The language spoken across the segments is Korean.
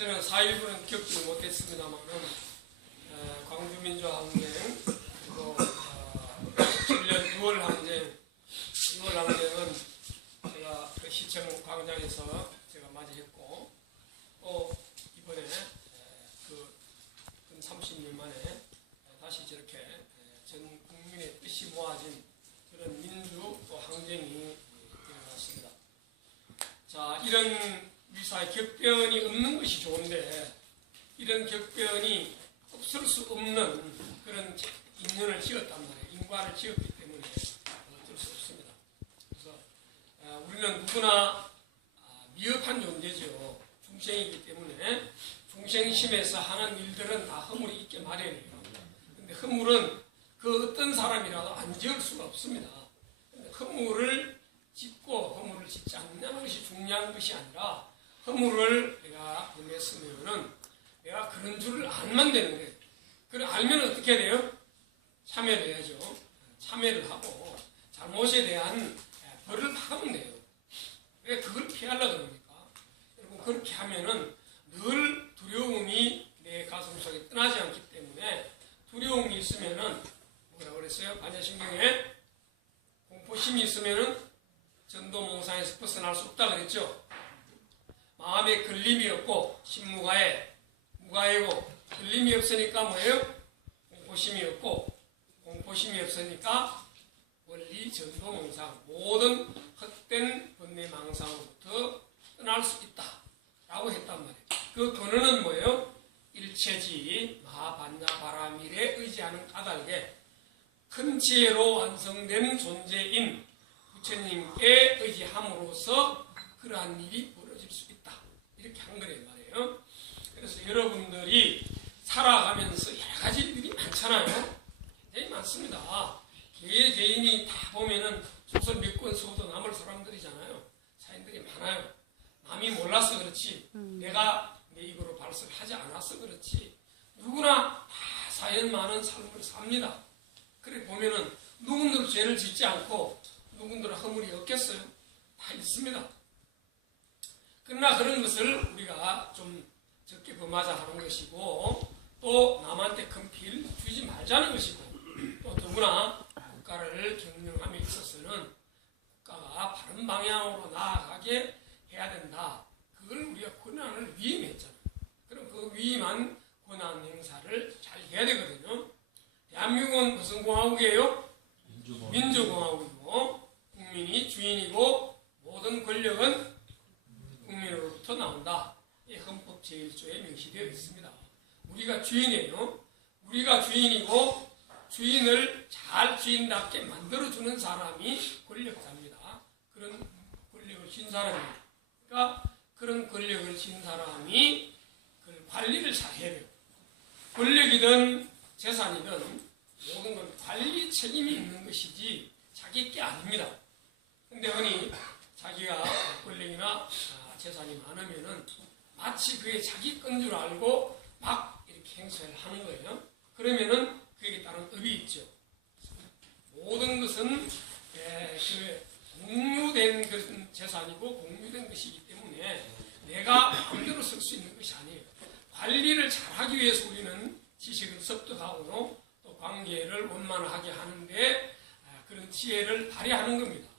저는 4.19는 겪지 못했습니다만 광주민주항쟁 그리고 17년 6월 항쟁은 제가 그 시청 광장에서 제가 맞이했고 또 이번에 그 30년 만에 다시 저렇게 전 국민의 뜻이 모아진 그런 민주 또 항쟁이 일어났습니다. 자, 이런 위사의 격변이 없는 것이 좋은데 이런 격변이 없을 수 없는 그런 인연을 지었단 말이에요. 인과를 지었기 때문에 어쩔 수 없습니다. 그래서 우리는 누구나 미흡한 존재죠. 중생이기 때문에 중생심에서 하는 일들은 다 허물이 있게 마련이에요. 근데 허물은 그 어떤 사람이라도 안 지을 수가 없습니다. 근데 허물을 짓고 허물을 짓지 않는 것이 중요한 것이 아니라 허물을 내가 범했으면은 내가 그런 줄을 알면 되는 거예요. 그걸 알면 어떻게 해야 돼요? 참회를 해야죠. 참회를 하고 잘못에 대한 벌을 받으면 돼요. 왜 그걸 피하려고 그럽니까? 여러분 그렇게 하면은 늘 두려움이 내 가슴 속에 떠나지 않기 때문에 두려움이 있으면은 뭐라고 그랬어요? 반야신경에 공포심이 있으면은 전도몽상에서 벗어날 수 없다 그랬죠. 마음에 걸림이 없고 신무가에 무가이고 걸림이 없으니까 뭐예요? 공포심이 없고 공포심이 없으니까 원리 전도몽상 모든 헛된 번뇌망상으로부터 떠날 수 있다 라고 했단 말이에요. 그 근원은 뭐예요? 일체지 마반야바라밀에 의지하는 까닭에 큰 지혜로 완성된 존재인 부처님께 의지함으로써 그러한 일이 벌어질 수 있다. 이렇게 한 거란 말이에요. 그래서 여러분들이 살아가면서 여러 가지 일들이 많잖아요. 굉장히 많습니다. 개인이 다 보면은 소설 몇 권 써도 남을 사람들이잖아요. 사연들이 많아요. 남이 몰라서 그렇지 내가 내 입으로 발설을 하지 않아서 그렇지 누구나 다 사연 많은 삶을 삽니다. 그래 보면은 누군들 죄를 짓지 않고 누군들 허물이 없겠어요? 다 있습니다. 그러나 그런 것을 우리가 좀 적게 범하자 하는 것이고 또 남한테 큰 피해를 주지 말자는 것이고 또 누구나 국가를 경영함에 있어서는 국가가 바른 방향으로 나아가게 해야 된다. 그걸 우리가 권한을 위임했잖아요. 그럼 그 위임한 권한 행사를 잘 해야 되거든요. 대한민국은 무슨 공화국이에요? 민주공화국이고 국민이 주인이고 모든 권력은 국민으로부터 나온다. 이 헌법 제1조에 명시되어 있습니다. 우리가 주인이에요. 우리가 주인이고 주인을 잘 주인답게 만들어주는 사람이 권력자입니다. 그런 권력을 쥔 사람이에요. 그러니까 그런 권력을 쥔 사람이 그 관리를 잘 해야 돼요. 권력이든 재산이든 모든 건 관리 책임이 있는 것이지 자기 게 아닙니다. 근데 흔히 자기가 권력이나 재산이 많으면은 마치 그게 자기 건 줄 알고 막 이렇게 행사를 하는 거예요. 그러면은 그에 따른 업이 있죠. 모든 것은 공유된 그런 재산이고 공유된 것이기 때문에 내가 마음대로 쓸 수 있는 것이 아니에요. 관리를 잘하기 위해서 우리는 지식을 습득하고 또 관계를 원만하게 하는데 그런 지혜를 발휘하는 겁니다.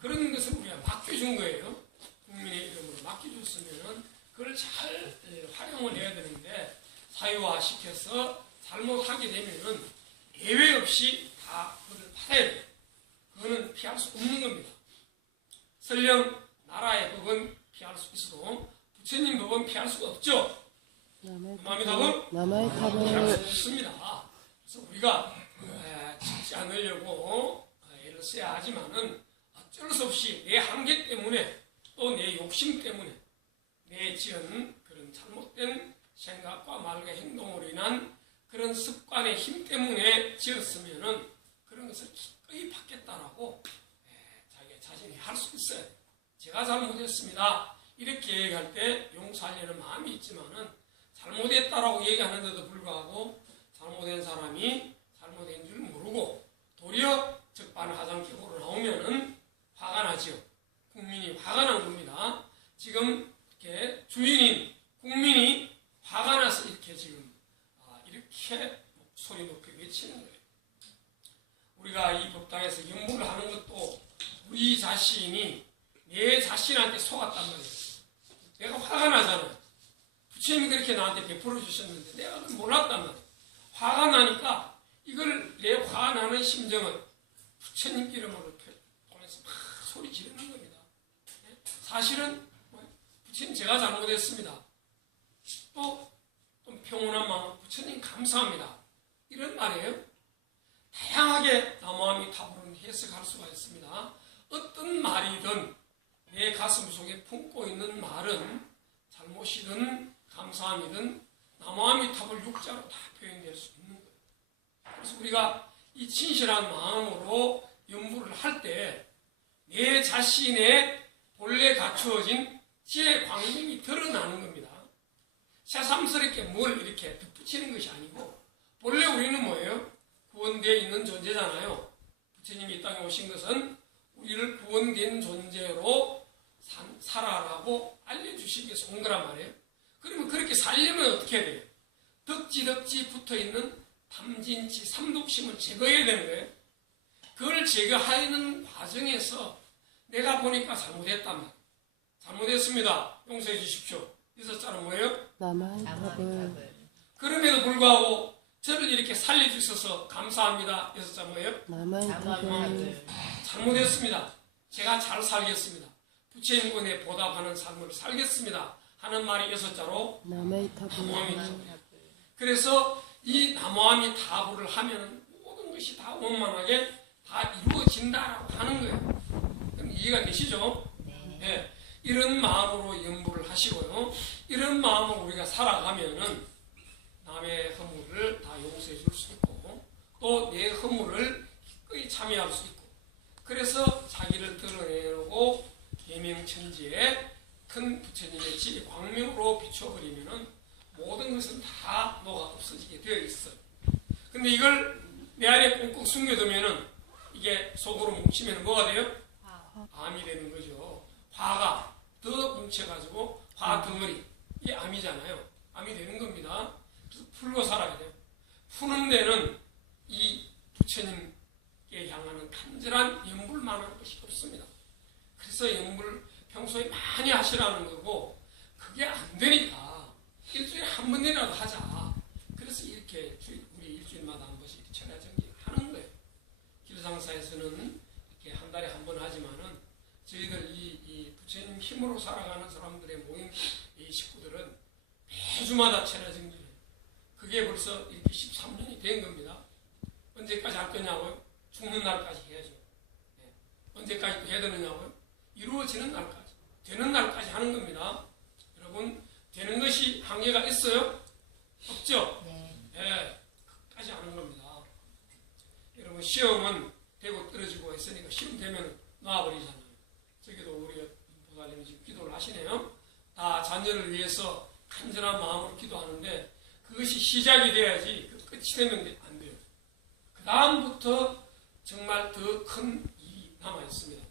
그런 것을 우리가 맡겨준 거예요. 국민의 이름으로 맡겨줬으면 그걸 잘 활용을 해야 되는데 사유화시켜서 잘못하게 되면은 예외 없이 다 그걸 받아야 돼요. 그거는 피할 수 없는 겁니다. 설령 나라의 법은 피할 수 있어도 부처님 법은 피할 수가 없죠. 남의 탑은 피할 수 없습니다. 그래서 우리가 짓지 않으려고 애를 써야 하지만은 어쩔 수 없이 내 한계 때문에 또 내 욕심 때문에 내 지은 그런 잘못된 생각과 말과 행동으로 인한 그런 습관의 힘 때문에 지었으면은 그런 것을 기꺼이 받겠다라고 자기 자신이 할 수 있어요. 제가 잘못했습니다. 이렇게 얘기할 때 용서하려는 마음이 있지만은 잘못했다라고 얘기하는데도 불구하고 잘못된 사람이 잘못된 줄 모르고 도리어 적반하장격으로 나오면은 화가 나죠. 국민이 화가 난 겁니다. 지금 이렇게 주인인 국민이 자신이 내 자신한테 속았단 말이에요. 내가 화가 나잖아요. 부처님이 그렇게 나한테 베풀어 주셨는데 내가 그걸 몰랐단 말이에요. 화가 나니까 이걸 내 화가 나는 심정을 부처님 이름으로 통해서 막 소리 지르는 겁니다. 사실은 부처님 제가 잘못했습니다. 또 평온한 마음 부처님 감사합니다. 이런 말이에요. 다양하게 나무아미타불은 해석할 수가 있습니다. 어떤 말이든 내 가슴 속에 품고 있는 말은 잘못이든 감사함이든 나무아미타불 육자로 다 표현될 수 있는 거예요. 그래서 우리가 이 진실한 마음으로 연부를 할 때 내 자신의 본래 갖추어진 지혜 광명이 드러나는 겁니다. 새삼스럽게 뭘 이렇게 덧붙이는 것이 아니고 본래 우리는 뭐예요? 구원되어 있는 존재잖아요. 부처님이 이 땅에 오신 것은 우리를 구원된 존재로 살아라고 알려주시기 위해서 온 거란 말이에요. 그러면 그렇게 살려면 어떻게 해야 돼요? 덕지 붙어있는 탐진치, 삼독심을 제거해야 되는 거예요. 그걸 제거하는 과정에서 내가 보니까 잘못했단 말이에요. 잘못했습니다. 용서해 주십시오. 여섯 자는 뭐예요? 나무아미타불. 그럼에도 불구하고 저를 이렇게 살려주셔서 감사합니다. 여섯 자 뭐예요? 나무아미타불. 잘못했습니다. 제가 잘 살겠습니다. 부처님 은혜 보답하는 삶을 살겠습니다. 하는 말이 여섯 자로 나무아미타불. 그래서 이 나무아미타불을 하면 모든 것이 다 원만하게 다 이루어진다라고 하는 거예요. 그럼 이해가 되시죠? 네. 이런 마음으로 연부를 하시고요. 이런 마음으로 우리가 살아가면은 남의 허물을 다 용서해 줄 수 있고 또 내 허물을 기꺼이 참여할 수 있고 그래서 자기를 드러내고 계명천지에 큰 부처님의 지혜 광명으로 비춰버리면은 모든 것은 다 녹아 없어지게 되어 있어요. 근데 이걸 내 안에 꽁꽁 숨겨두면은 이게 속으로 뭉치면 뭐가 돼요? 암이 되는 거죠. 화가 더 뭉쳐가지고 화 덩어리 이게 암이잖아요. 암이 되는 겁니다. 그래서 풀고 살아야 돼요. 푸는 데는 이 부처님께 향하는 간절한 연불만한 것이 없습니다. 그래서 연불 평소에 많이 하시라는 거고 그게 안 되니까 일주일에 한 번이라도 하자. 그래서 이렇게 우리 일주일마다 한 번씩 천하정기를 하는 거예요. 길상사에서는 이렇게 한 달에 한 번 하지만은 저희들 이 부처님 힘으로 살아가는 사람들의 모임 이 식구들은 매주마다 천하정기를 그게 벌써 이렇게 13년이 된 겁니다. 언제까지 할 거냐고요? 죽는 날까지 해야죠. 네. 언제까지 또 해야 되느냐고요? 이루어지는 날까지, 되는 날까지 하는 겁니다. 여러분, 되는 것이 한계가 있어요? 없죠? 네. 끝까지 하는 겁니다. 여러분, 시험은 되고 떨어지고 했으니까 시험 되면 놔버리잖아요. 저기도 우리 보살님이 지금 기도를 하시네요. 다 자녀를 위해서 간절한 마음으로 기도하는데 그것이 시작이 돼야지 그 끝이 되면 안 돼요. 그 다음부터 정말 더 큰 일이 남아 있습니다.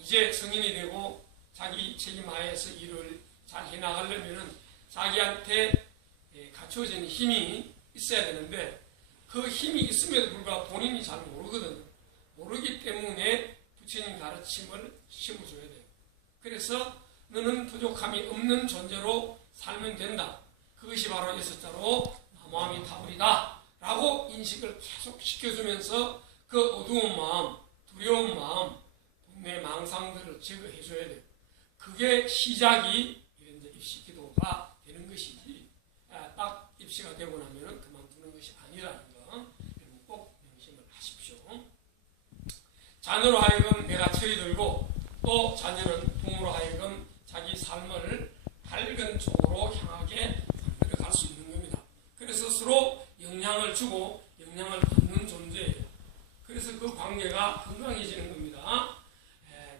이제 성인이 되고 자기 책임하에서 일을 잘 해나가려면 자기한테 갖춰진 힘이 있어야 되는데 그 힘이 있음에도 불구하고 본인이 잘 모르거든요. 모르기 때문에 부처님 가르침을 심어줘야 돼요. 그래서 너는 부족함이 없는 존재로 살면 된다. 그것이 바로 여섯 자로 나무아미타불이다 라고 인식을 계속 시켜주면서 그 어두운 마음, 두려운 마음, 분내 망상들을 제거해줘야 돼요. 그게 시작이 이런 입시 기도가 되는 것이지 딱 입시가 되고 나면 그만두는 것이 아니라는 거 여러분 꼭 명심을 하십시오. 자녀로 하여금 내가 철이 들고 또 자녀는 부모로 하여금 자기 삶을 밝은 쪽으로 향하게 만들어 갈 수 있는 겁니다. 그래서 서로 영향을 주고 영향을 받는 존재예요. 그래서 그 관계가 건강해지는 겁니다.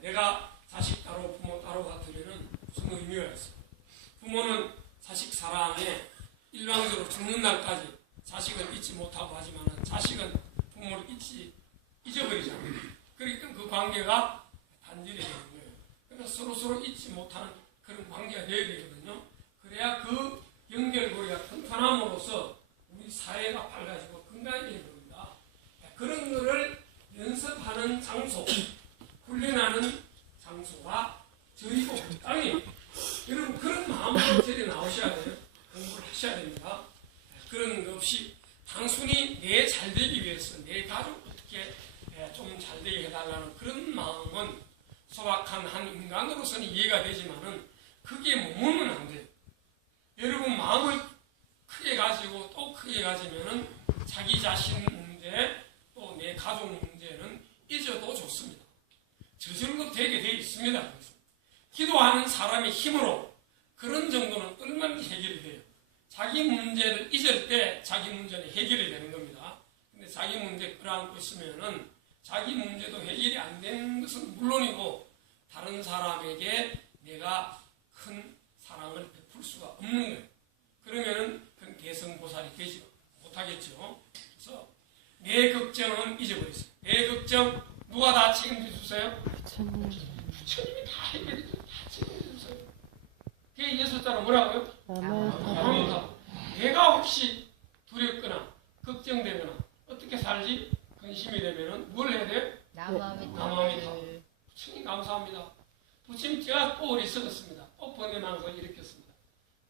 내가 자식 따로 부모 따로 같으면 무슨 의미가 있어? 부모는 자식 사랑에 일방적으로 죽는 날까지 자식을 잊지 못하고 하지만 자식은 부모를 잊어버리잖아요. 그러니까 그 관계가 단절이 되는 거예요. 그래서 서로 잊지 못하는 그런 관계가 되어야 되거든요. 그래야 그 연결고리가 튼튼함으로써 우리 사회가 밝아지고 건강해지는 겁니다. 그런 거를 연습하는 장소, 훈련하는 마음으로 들여 나오셔야 돼요. 공부를 하셔야 됩니다. 그런 것 없이 단순히 내 잘되기 위해서 내 가족 어떻게 좀 잘되게 해달라는 그런 마음은 소박한 한 인간으로서는 이해가 되지만은 그게 머무르면 안 돼요. 여러분 마음을 크게 가지고 또 크게 가지면은 자기 자신 문제 또 내 가족 문제는 잊어도 좋습니다. 저절로 되게 되어 있습니다. 기도하는 사람의 힘으로 그런 정도는 얼마든지 해결이 돼요. 자기 문제를 잊을 때 자기 문제는 해결이 되는 겁니다. 근데 자기 문제 끌어안고 있으면은 자기 문제도 해결이 안 되는 것은 물론이고 다른 사람에게 내가 큰 사랑을 베풀 수가 없는 거예요. 그러면은 그건 대성보살이 되지 못하겠죠. 그래서 내 걱정은 잊어버리세요. 내 걱정 누가 다 책임져 주세요? 부처님이 다 해결해 주세요. 다 책임져 주세요. 그게 예수자로 뭐라고요? 나무다. 내가 혹시 두렵거나 걱정되거나 어떻게 살지 근심이 되면은 뭘 해야 돼요? 나무합니다. 부처님 감사합니다. 부처님 제가 또 어리석었습니다. 또 번뇌만 걸 일으켰습니다.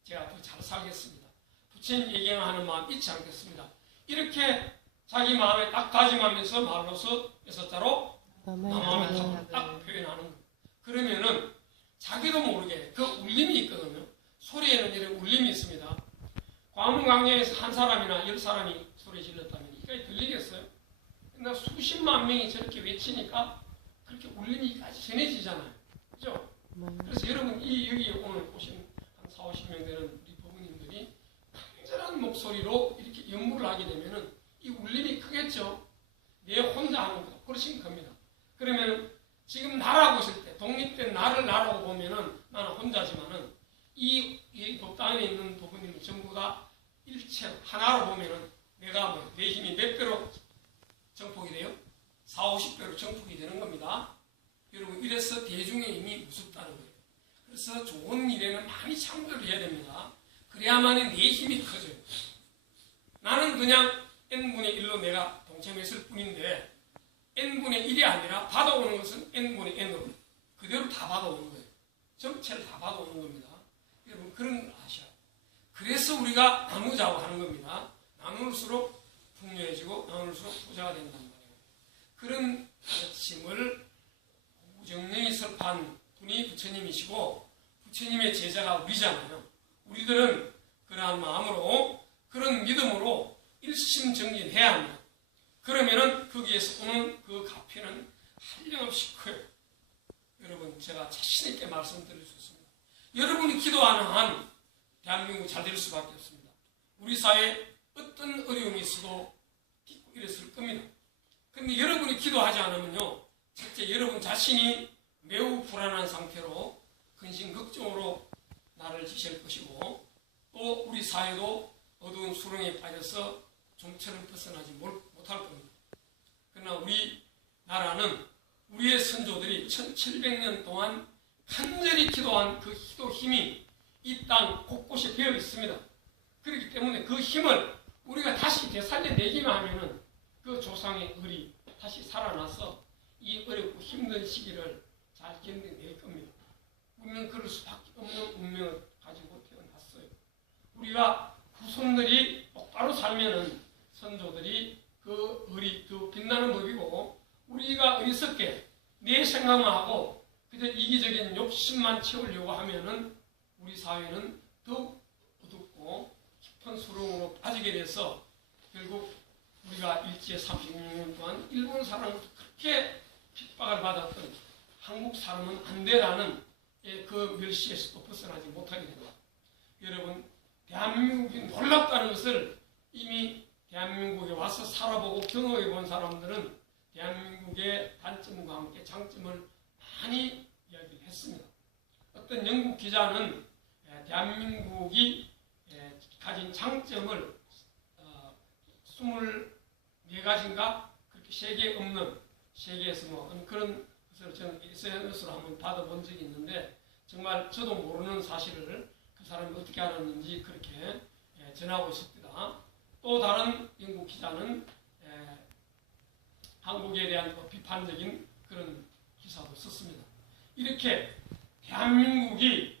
제가 더 잘 살겠습니다. 부처님 예경하는 마음 잊지 않겠습니다. 이렇게 자기 마음에 딱 다짐하면서 말로서 여섯자로 나무합니다. 딱 표현하는 거예요. 그러면은 자기도 모르게 그 울림이 있거든요. 소리에는 이런 울림이 있습니다. 광문광야에서 한 사람이나 10사람이 소리 질렀다면 이까지 들리겠어요? 근데 수십만 명이 저렇게 외치니까 그렇게 울림이까지 전해지잖아요. 그죠? 그래서 여러분 여기 오늘 오신 한 40-50명 되는 우리 부모님들이 간절한 목소리로 이렇게 연구를 하게 되면은 이 울림이 크겠죠? 내 혼자 하는 것보다 훨씬 큽니다. 그러면 지금 나라고 있을 때 독립된 나를 나라고 보면은 나는 혼자지만은 이 법당에 있는 부모님은 전부 다 일체 하나로 보면은 내가 내 힘이 몇 배로 정폭이 돼요? 40-50배로 정폭이 되는 겁니다. 여러분 이래서 대중의 힘이 무섭다는 거예요. 그래서 좋은 일에는 많이 참여를 해야 됩니다. 그래야만 내 힘이 커져요. 나는 그냥 n분의 1로 내가 동참했을 뿐인데 n분의 1이 아니라 받아오는 것은 n분의 n으로 그대로 다 받아오는 거예요. 전체를 다 받아오는 겁니다. 여러분 그런 걸 아셔야 돼요. 그래서 우리가 나누자고 하는 겁니다. 나눌수록 풍요해지고 나눌수록 부자가 된단 말이에요. 그런 가르침을 고정령이 설파한 분이 부처님이시고 부처님의 제자가 우리잖아요. 우리들은 그러한 마음으로 그런 믿음으로 일심정진해야 합니다. 그러면은 거기에서 오는 그 가피는 한량없이 커요. 여러분 제가 자신 있게 말씀드릴 수 있습니다. 여러분이 기도하는 한 대한민국 잘 될 수밖에 없습니다. 우리 사회에 어떤 어려움이 있어도 딛고 일었을 겁니다. 그런데 여러분이 기도하지 않으면요, 첫째 여러분 자신이 매우 불안한 상태로 근심 걱정으로 나를 지실 것이고 또 우리 사회도 어두운 수렁에 빠져서 좀처럼 벗어나지 못할 겁니다. 그러나 우리 나라는 우리의 선조들이 1700년 동안 간절히 기도한 그 기도 힘이 이 땅 곳곳에 배어 있습니다. 그렇기 때문에 그 힘을 우리가 다시 되살려내기만 하면은 그 조상의 을이 다시 살아나서 이 어렵고 힘든 시기를 잘 견뎌낼 겁니다. 우리는 그럴 수밖에 없는 운명을 가지고 태어났어요. 우리가 후손들이 똑바로 살면은 선조들이 그 을이 그 빛나는 법이고 우리가 어리석게 내 생각만 하고 그저 이기적인 욕심만 채우려고 하면은 우리 사회는 더욱 어둡고 깊은 수렁으로 빠지게 돼서 결국 우리가 일제 36년 동안 일본 사람부터 그렇게 핍박을 받았던 한국 사람은 안 되라는 그 멸시에서도 벗어나지 못하게 됩니다. 여러분 대한민국이 놀랍다는 것을 이미 대한민국에 와서 살아보고 경험해 본 사람들은 대한민국의 단점과 함께 장점을 많이 이야기를 했습니다. 어떤 영국 기자는 대한민국이 가진 장점을 24가지인가 그렇게 세계에 없는 세계에서 뭐 그런 것을 저는 SNS로 한번 받아본 적이 있는데 정말 저도 모르는 사실을 그 사람이 어떻게 알았는지 그렇게 전하고 있습니다. 또 다른 영국 기자는 한국에 대한 비판적인 그런 기사도 썼습니다. 이렇게 대한민국이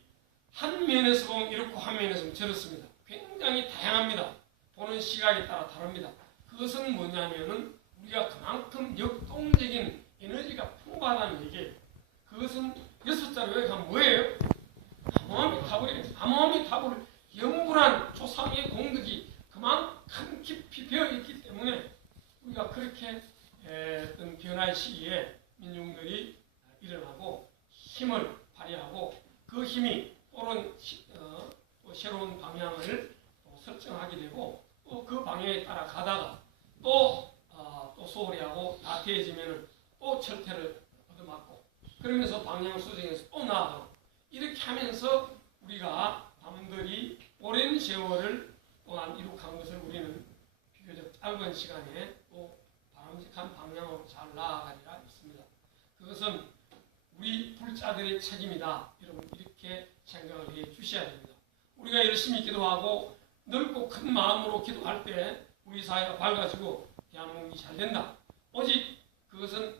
한 면에서 보면 이렇고 한 면에서 보면 저렇습니다. 굉장히 다양합니다. 보는 시각에 따라 다릅니다. 그것은 뭐냐면은 우리가 그만큼 역동적인 에너지가 풍부하다는 얘기예요. 그것은 6자로 요약하면 뭐예요? 암호함이 타버려요. 암호함이 타버려 영불한 조상의 공덕이 그만큼 깊이 배어있기 때문에 우리가 그렇게 어떤 변화의 시기에 민중들이 일어나고 힘을 발휘하고 그 힘이 또 새로운 방향을 또 설정하게 되고 또 그 방향에 따라 가다가 또 소홀히 하고 나태해지면 또 철퇴를 얻어맞고 그러면서 방향 수정해서 또 나아가고 이렇게 하면서 우리가 남들이 오랜 세월을 또한 이룩한 것을 우리는 비교적 짧은 시간에 또 바람직한 방향으로 잘 나아가리라 믿습니다. 그것은 우리 불자들의 책임이다. 여러분 이렇게 생각을 해 주셔야 됩니다. 우리가 열심히 기도하고 넓고 큰 마음으로 기도할 때 우리 사회가 밝아지고 대한민국이 잘 된다. 오직 그것은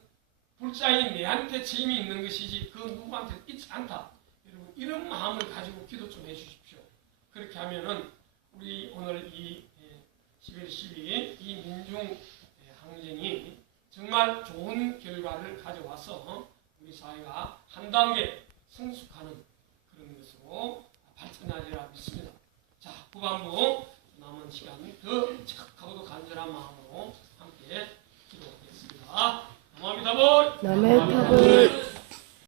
불자인 내한테 책임이 있는 것이지 그 누구한테 있지 않다. 여러분 이런 마음을 가지고 기도 좀 해주십시오. 그렇게 하면은 우리 오늘 이 11월 12일 이 민중 항쟁이 정말 좋은 결과를 가져와서 우리 사회가 한 단계 성숙하는 그런 것으로 발전하리라 믿습니다. 자, 후반부 남은 시간 더 적극하고도 간절한 마음으로 함께 기도하겠습니다. 남아미타불 남의 탑을